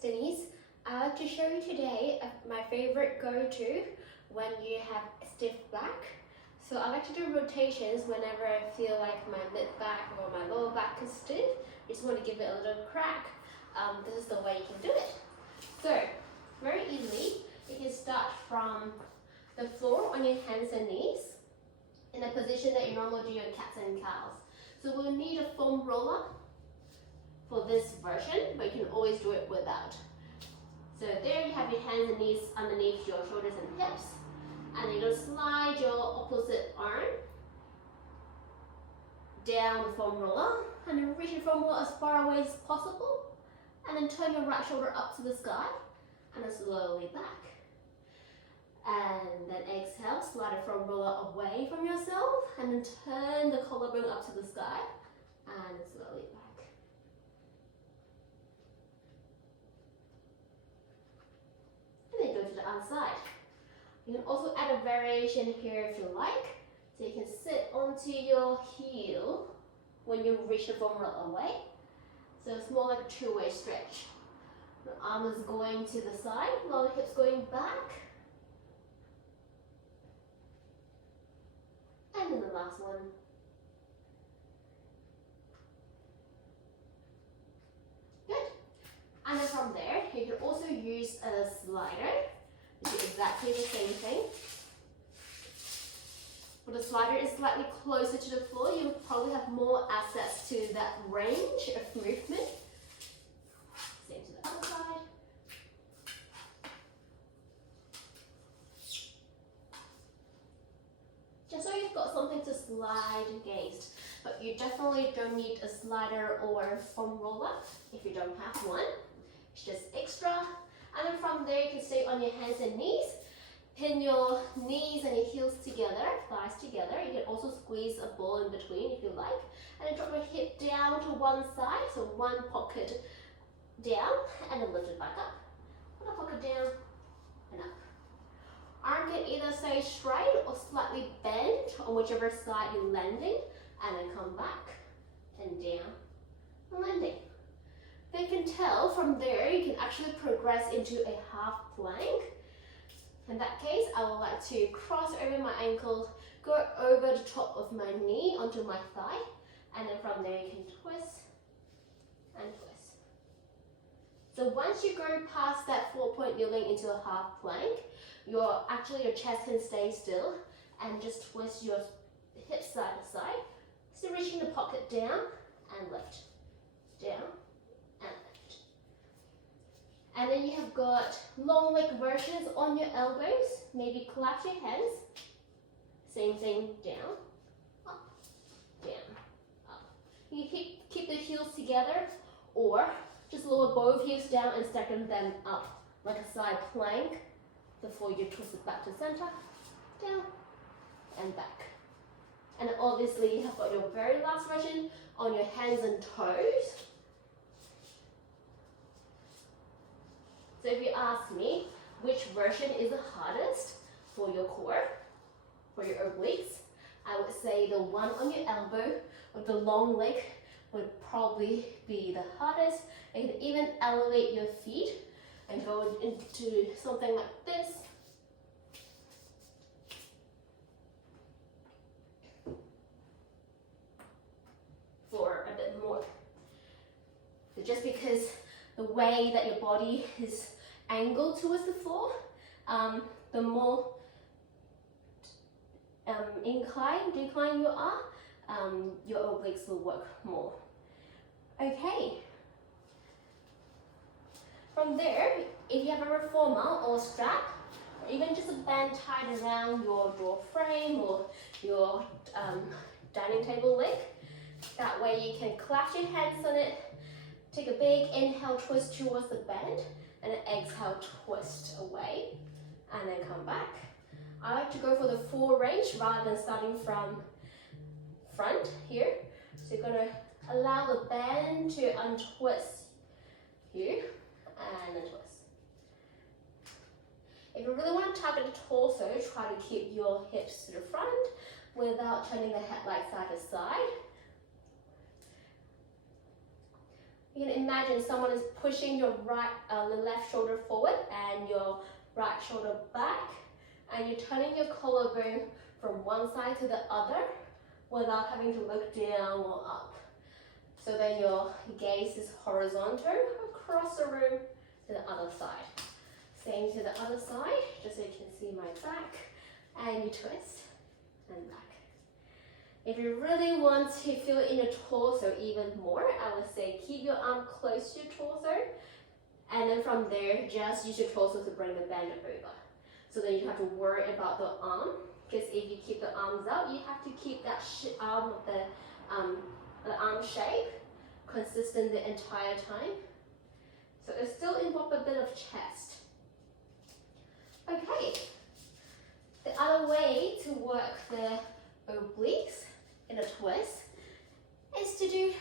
Denise. I'd like to show you today my favorite go-to when you have stiff back. So I like to do rotations whenever I feel like my mid back or my lower back is stiff. You just want to give it a little crack. This is the way you can do it. So very easily, you can start from the floor on your hands and knees in the position that you normally do your cats and cows. So we'll need a foam roller for this version, but you can always do it without. So there you have your hands and knees underneath your shoulders and hips, and you're going to slide your opposite arm down the foam roller, and then reach your foam roller as far away as possible, and then turn your right shoulder up to the sky, and then slowly back. And then exhale, slide the foam roller away from yourself, and then turn the collarbone up to the sky, and slowly back. And then go to the other side. You can also add a variation here if you like. So you can sit onto your heel when you reach the foam roller away. So it's more like a two-way stretch. The arm is going to the side while the hips going back. And then the last one. Good. And then from there, you can also use a slider. Do exactly the same thing. But the slider is slightly closer to the floor. You will probably have more access to that range of movement. Same to the other side. Just so you've got something to slide against. But you definitely don't need a slider or foam roller if you don't have one. It's just extra. And then from there, you can stay on your hands and knees. Pin your knees and your heels together, thighs together. You can also squeeze a ball in between if you like. And then drop your hip down to one side, so one pocket down, and then lift it back up. One pocket down and up. Arm can either stay straight or slightly bent on whichever side you're landing, and then come back and down and landing. Then you can tell from there you can actually progress into a half plank. In that case, I would like to cross over my ankle, go over the top of my knee onto my thigh, and then from there you can twist and twist. So once you go past that 4-point kneeling into a half plank, your chest can stay still and just twist your hips side to side. So reaching the pocket down and lift, down and lift. And then you have got long leg versions on your elbows. Maybe collapse your hands. Same thing, down, up, down, up. You keep the heels together, or just lower both heels down and stack them up like a side plank before you twist it back to center, down and back. And then obviously you have got your very last version on your hands and toes. So if you ask me which version is the hardest for your core, for your obliques, I would say the one on your elbow with the long leg would probably be the hardest. You can even elevate your feet and go into something like this. For a bit more. So just because the way that your body is angled towards the floor, the more decline you are, your obliques will work more. Okay. From there, if you have a reformer or strap, or even just a band tied around your door frame or your dining table leg, that way you can clasp your hands on it, take a big inhale, twist towards the band, and then exhale, twist away, and then come back. I like to go for the full range rather than starting from front here. So you're going to allow the band to untwist you, and then twist. If you really want to target the torso, try to keep your hips to the front without turning the head like side to side. You can imagine someone is pushing your the left shoulder forward and your right shoulder back, and you're turning your collarbone from one side to the other without having to look down or up. So then your gaze is horizontal across the room to the other side. Same to the other side, just so you can see my back, and you twist and back. If you really want to feel it in your torso even more, I would say keep your arm close to your torso, and then from there, just use your torso to bring the band over. So then you have to worry about the arm, because if you keep the arms out, you have to keep that the arm shape consistent the entire time. So it still involves a bit of chest. Okay, the other way to work the obliques in a twist is to do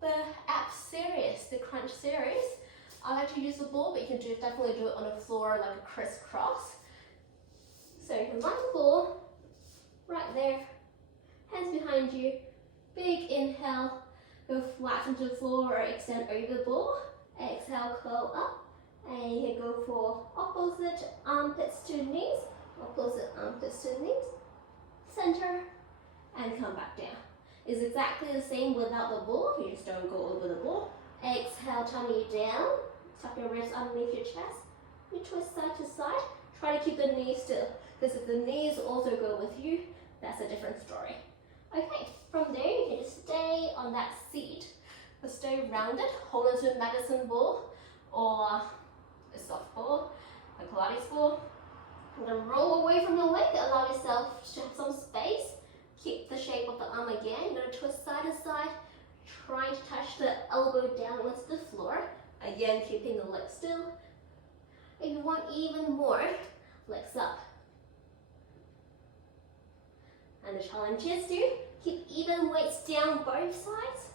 the abs series, the crunch series. I like to use the ball, but you can definitely do it on the floor like a crisscross. So you can line the ball right there, hands behind you, big inhale, go flat into the floor or extend over the ball. Exhale, curl up, and you can go for opposite armpits to knees, opposite armpits to knees, center, and come back down. It's exactly the same without the ball, you just don't go over the ball. Exhale, tummy down, tuck your ribs underneath your chest, you twist side to side, try to keep the knees still, because if the knees also go with you, that's a different story. Okay, from there you can just stay on that seat, but stay rounded, hold on to a medicine ball or a soft ball, a Pilates ball. And then roll away from your leg, allow yourself to have some space. Keep the shape of the arm again. You're going to twist side to side, trying to touch the elbow downwards to the floor. Again, keeping the leg still. If you want even more, legs up. And the challenge is to keep even weights down both sides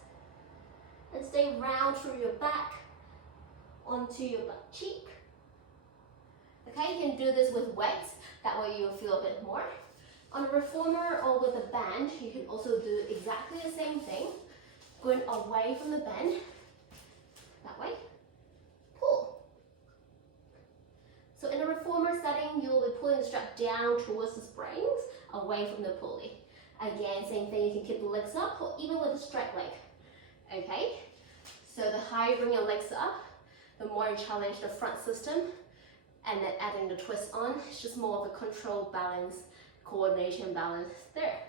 and stay round through your back onto your butt cheek. Okay, you can do this with weights, that way you'll feel a bit more. On a reformer or with a band, you can also do exactly the same thing, going away from the band, that way, pull. So in a reformer setting, you'll be pulling the strap down towards the springs, away from the pulley. Again, same thing, you can keep the legs up, or even with a straight leg. Okay, so the higher you bring your legs up, the more you challenge the front system, and then adding the twist on, it's just more of a control balance, coordination balance there.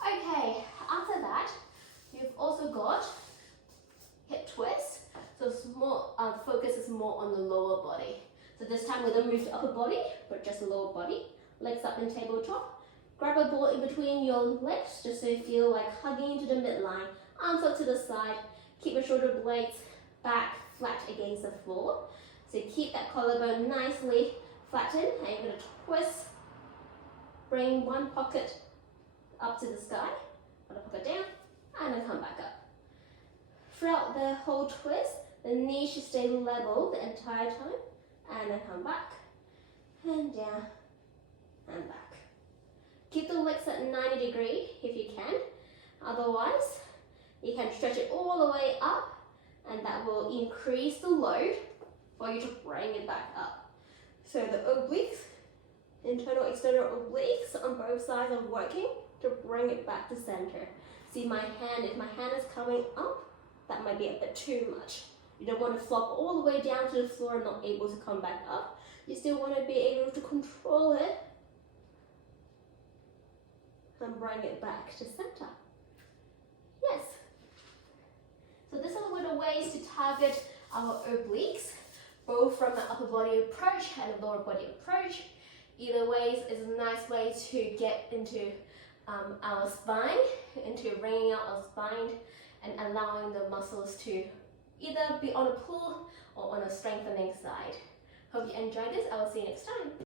Okay, after that, you've also got hip twist. So it's more, focus is more on the lower body. So this time we don't move the upper body, but just the lower body. Legs up in tabletop. Grab a ball in between your legs, just so you feel like hugging into the midline. Arms up to the side. Keep your shoulder blades back flat against the floor. So keep that collarbone nicely flattened, and you're going to twist. Bring one pocket up to the sky, other pocket down, and then come back up. Throughout the whole twist, the knee should stay level the entire time, and then come back, and down, and back. Keep the legs at 90 degrees if you can, otherwise you can stretch it all the way up, and that will increase the load for you to bring it back up. So the obliques, internal, external obliques on both sides are working to bring it back to center. See my hand, if my hand is coming up, that might be a bit too much. You don't want to flop all the way down to the floor and not able to come back up. You still want to be able to control it and bring it back to center. Yes. So these are the ways to target our obliques, both from an upper body approach and a lower body approach. Either way is a nice way to get into our spine, into wringing out our spine and allowing the muscles to either be on a pull or on a strengthening side. Hope you enjoyed this. I will see you next time.